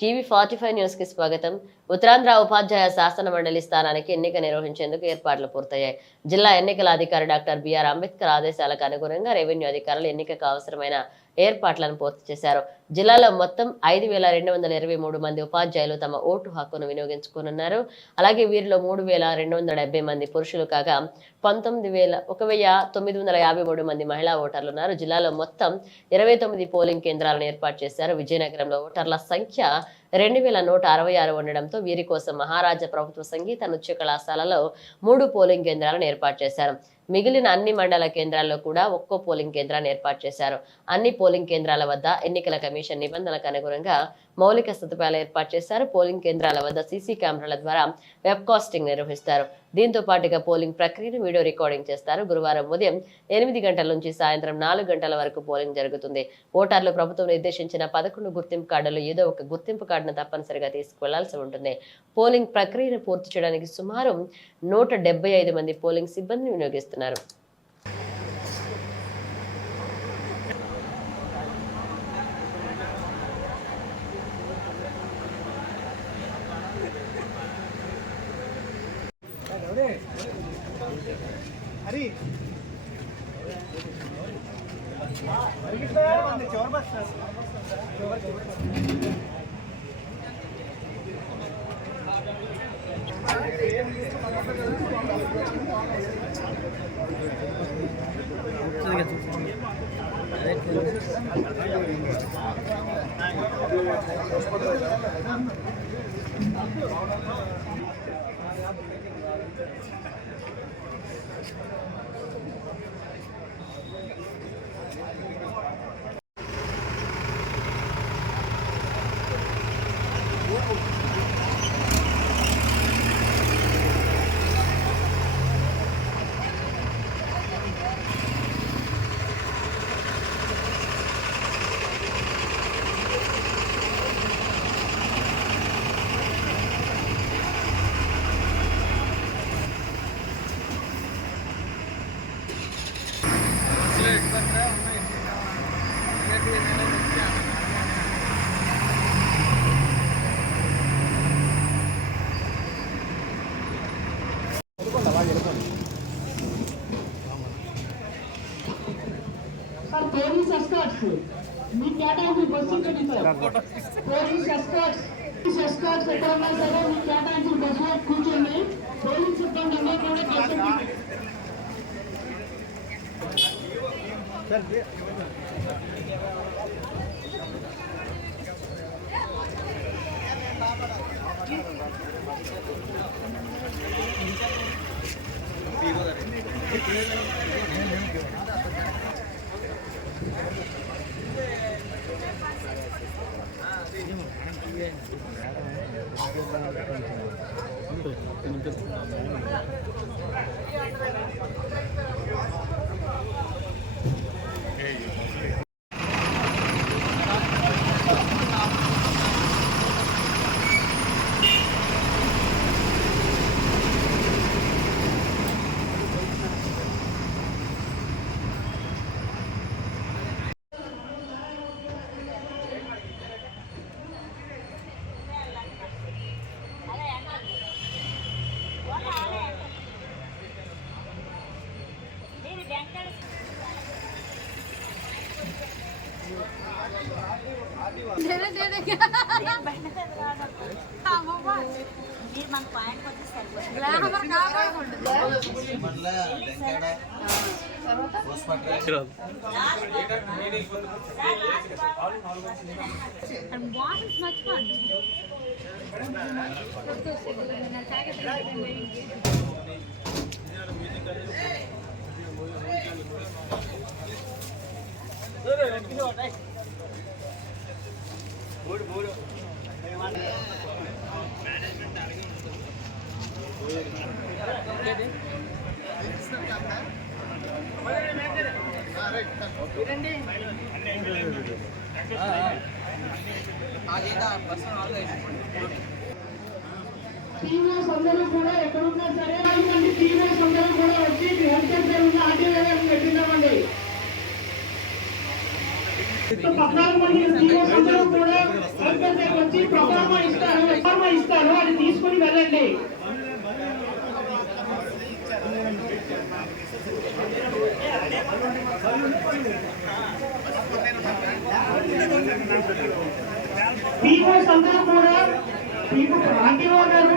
టీవీ45 news కి స్వాగతం. ఉత్తరాంధ్ర ఉపాధ్యాయ శాసన మండలి స్థానానికి ఎన్నిక నిర్వహించేందుకు ఏర్పాట్లు పూర్తయ్యాయి. జిల్లా ఎన్నికల అధికారి డాక్టర్ బిఆర్ అంబేద్కర్ ఆదేశాలకు అనుగుణంగా రెవెన్యూ అధికారులు ఎన్నికకు అవసరమైన ఏర్పాట్లను పూర్తి చేశారు. జిల్లాలో మొత్తం 5223 మంది ఉపాధ్యాయులు తమ ఓటు హక్కును వినియోగించుకోనున్నారు. అలాగే వీరిలో 3270 మంది పురుషులు కాగా 1953 మంది మహిళా ఓటర్లు ఉన్నారు. జిల్లాలో మొత్తం 29 పోలింగ్ కేంద్రాలను ఏర్పాటు చేశారు. విజయనగరంలో ఓటర్ల సంఖ్య 2166 ఉండడంతో వీరి కోసం మహారాజా ప్రభుత్వ సంగీత నృత్య కళాశాలలో 3 పోలింగ్ కేంద్రాలను ఏర్పాటు చేశారు. మిగిలిన అన్ని మండల కేంద్రాల్లో కూడా ఒక్కో పోలింగ్ కేంద్రాన్ని ఏర్పాటు చేశారు. అన్ని పోలింగ్ కేంద్రాల వద్ద ఎన్నికల కమిషన్ నిబంధనలకు అనుగుణంగా మౌలిక సదుపాయాలు ఏర్పాటు చేశారు. పోలింగ్ కేంద్రాల వద్ద సీసీ కెమెరాల ద్వారా వెబ్ కాస్టింగ్ నిర్వహిస్తారు. దీంతో పాటుగా పోలింగ్ ప్రక్రియను వీడియో రికార్డింగ్ చేస్తారు. గురువారం ఉదయం 8 గంటల నుంచి సాయంత్రం 4 గంటల వరకు పోలింగ్ జరుగుతుంది. ఓటర్లు ప్రభుత్వం నిర్దేశించిన 11 గుర్తింపు కార్డులు ఏదో ఒక గుర్తింపు కార్డును తప్పనిసరిగా తీసుకువెళ్లాల్సి ఉంటుంది. పోలింగ్ ప్రక్రియను పూర్తి చేయడానికి సుమారు 175 మంది పోలింగ్ సిబ్బందిని వినియోగిస్తున్నారు. పోలీస్ ఎస్కార్ట్స్ మీ కేటాయింపు బస్సు ఉంటుంది సార్. పోలీస్ ఎస్కార్ట్స్ ఎక్కడ ఉన్నా సరే మీ కేటాయించిన బస్సులో కూర్చోండి. పోలీస్ సిబ్బంది అందరూ కూడా టీవీఎస్ అందరూ కూడా ఎక్కడున్నా సరే టీవీఎస్ అందరూ కూడా వచ్చి హెల్త్ సెంటర్ ఉన్న ఆర్టీఓ పెట్టినామండి. సో 14 మంది జీవోస్ అందరూ కూడా హెల్ప్ దగ్గరికి వచ్చి ప్రొఫార్మా ఇస్తారు అది తీసుకుని వెళ్ళండి. పీఓస్ అందరూ కూడా ఆర్టీఓ గారు